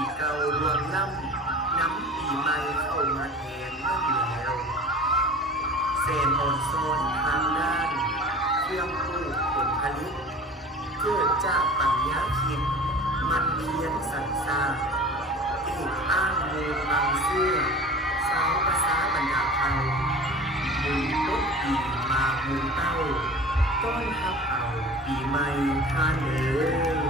ปีเก่ารวมล่ำน้ำปีใหม่เข้ามาแทนนั่นแล้วเศษโอนโซนทางด้านเครื่องปลูกผลผลิตเกิดจากปัญญาคิดมันเพียนสรรสร้างอีกอ้างมูลบางเสื้อสาวภาษาบรรดาเทาบุญต้นปีมาบุญเต้าต้อนรับเอาปีใหม่ท่านเอ๋ย